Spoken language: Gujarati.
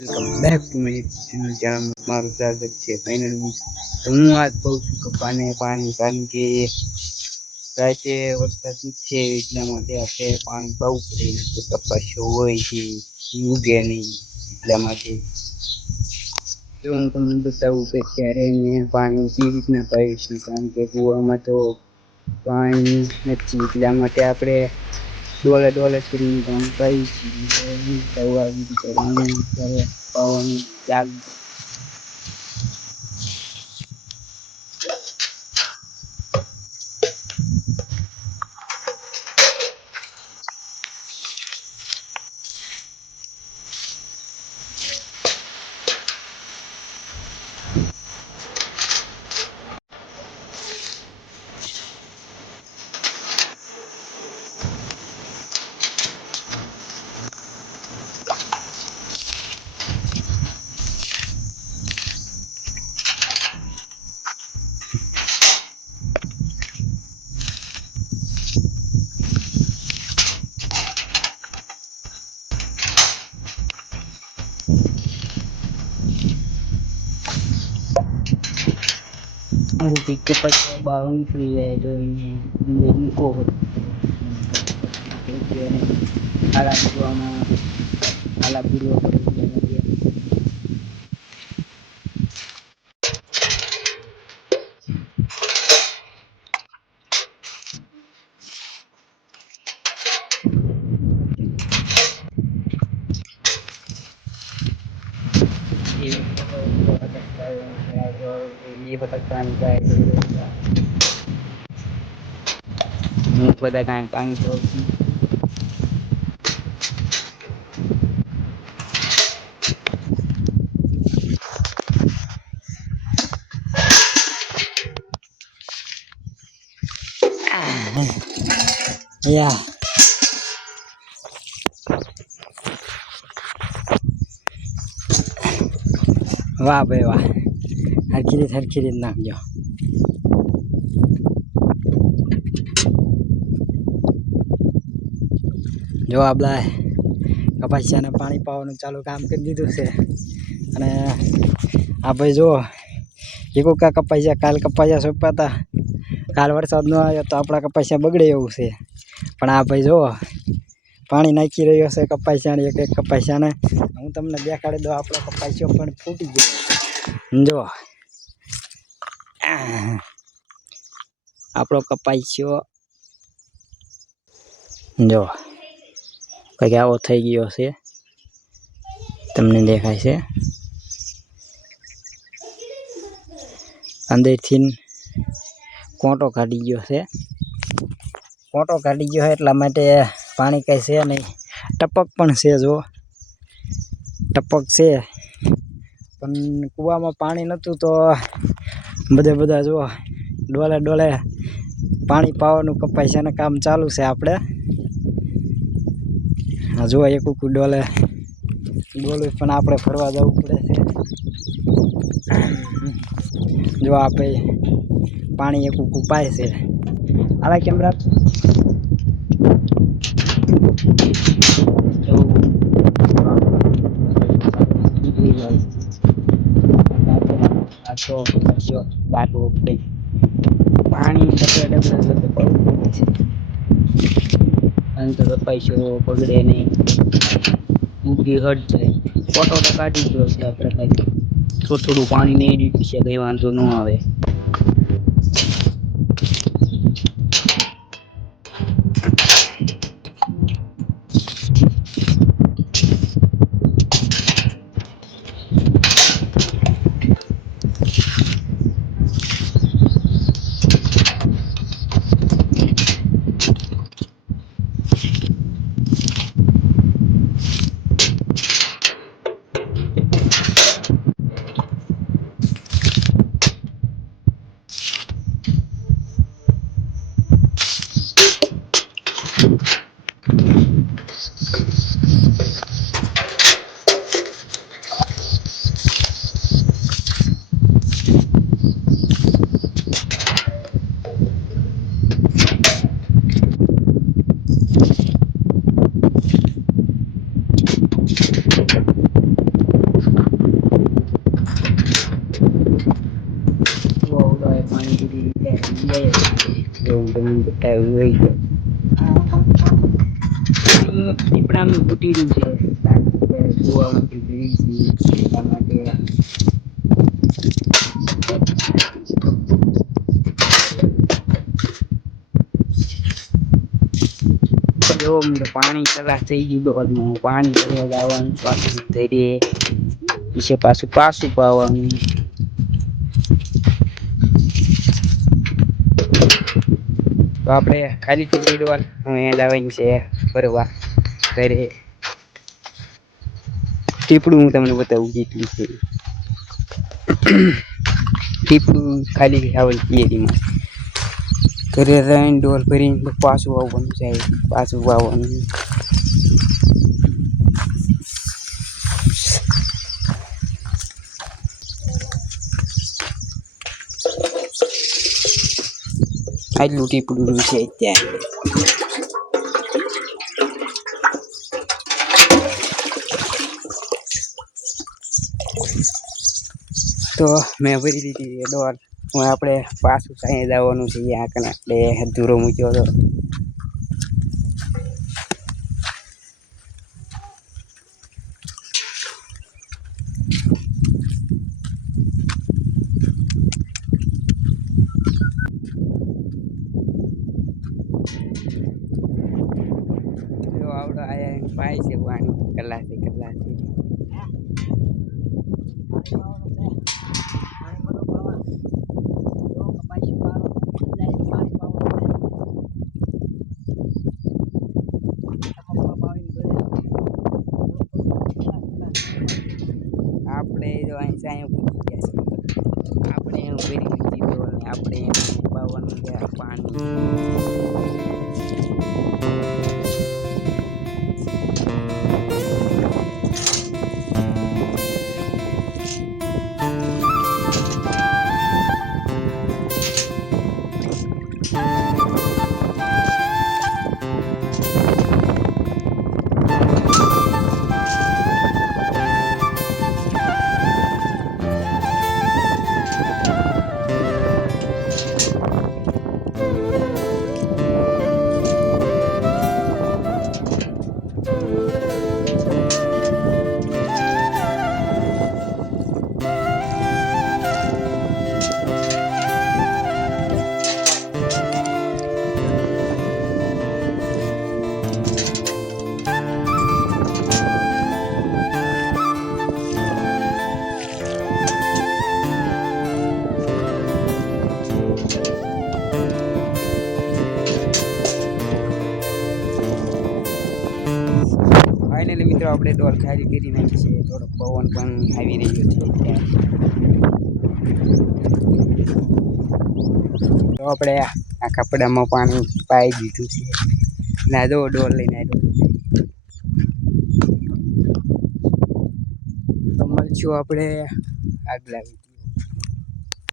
Welcome back to my channel. જ્યાં મારું સ્વાગત છે. ફાઇનલી હું આજ કહું છું કે પાણી કારણ કે રાતે વરસાદ છે એટલા માટે આપણે પાણી બહુ પડે કપાસ્યો હોય છે ઉગે નહીં એટલા માટે તો હું તમને બતાવું કે ક્યારે મેં પાણી કેવી રીતના પાઈશ, કારણ કે કૂવામાં તો પાણી નથી એટલા માટે આપણે ડોલે કરીને પાણી પાઈ છીએ. આવી રીતે પાવાનું ચાલુ. કે પછી બહાર નીકળી જાય તો મૂકો આલા પૂર્વ બધા કાંઈ પાણી તો યા વાહ ભાઈ વાહ, હરખી રીત નાખજો. જો આપણા કપાસિયાને પાણી પાવાનું ચાલુ કામ કરી દીધું છે. અને આ ભાઈ જો એકો કા કપાસિયા કાલ કપાસિયા સોંપ્યા હતા, કાલ વરસાદ ન આવ્યો તો આપણા કપાસિયા બગડે એવું છે. પણ આ ભાઈ જો પાણી નાખી રહ્યો છે કપાસિયાને, એક કપાસિયાને. હું તમને દેખાડી દઉં, આપણો કપાસિયો પણ ફૂટી ગયો. જો આપણો કપાસિયો જો કંઈક આવો થઈ ગયો છે, તમને દેખાય છે. અંદરથી કોંટો કાઢી ગયો છે. કોંટો કાઢી ગયો છે એટલા માટે પાણી કંઈ છે નહીં. ટપક પણ છે, જો ટપક છે. પણ કૂવામાં પાણી નહોતું તો બધા જો ડોલે પાણી પાવાનું કપાસિયાને કામ ચાલુ છે. આપણે જો એક ડોલું પણ આપણે ફરવા જવું પડે છે. જો આપણે પાણી એક પાય છે. આવા કેમેરા પાણી તો કપાસિયો બગડે નહીં, ઊગી હટ જાય. ફોટો તો કાઢી ગયો છે આપણે, કંઈક થોડું પાણી નહીં રીતું છે, કંઈ વાંધો ન આવે. હોય છે દીપડાનું ફૂટી રહ્યું છે એટલા માટે જો પાણી કલાક થઈ ગયું પાણી ભરવા જવાનું પાછું થઈ પછી પાછું પાવાનું તો આપણે ખાલી થઈ ગઈ હવે લાવવાની છે ફરવા ઘરે ટીપડું હું તમને બતાવું કેટલું છે ટીપડું ખાલી આવેલ કેરીમાં ઘરે રહીને ડોલ ભરીને પાછું આવવાનું છે પાછું આવવાનું આટલું ટીપડું છે ત્યાં તો મેં ભરી દીધી ડોલ હું આપણે પાછું સાંઈ જવાનું છે ત્યાં કને એટલે ધૂરો મૂક્યો હતો આવડો આયા પાય છે પાણી કલાકે આપણે જો અહીં સાંઈ પૂછી ગયા છે આપણે એનું ભરી દીધું અને આપણે એનું પાવાનું છે પાણી ફાઇનલી મિત્રો આપણે ડોલ ખાલી કરી નાખી છે થોડોક પવન પણ આવી રહ્યો છે તો આપણે આ કપડામાં પાણી પાઈ દીધું છે ના દો ડોલ લઈને આવ્યો તો મળશું આપણે આગલા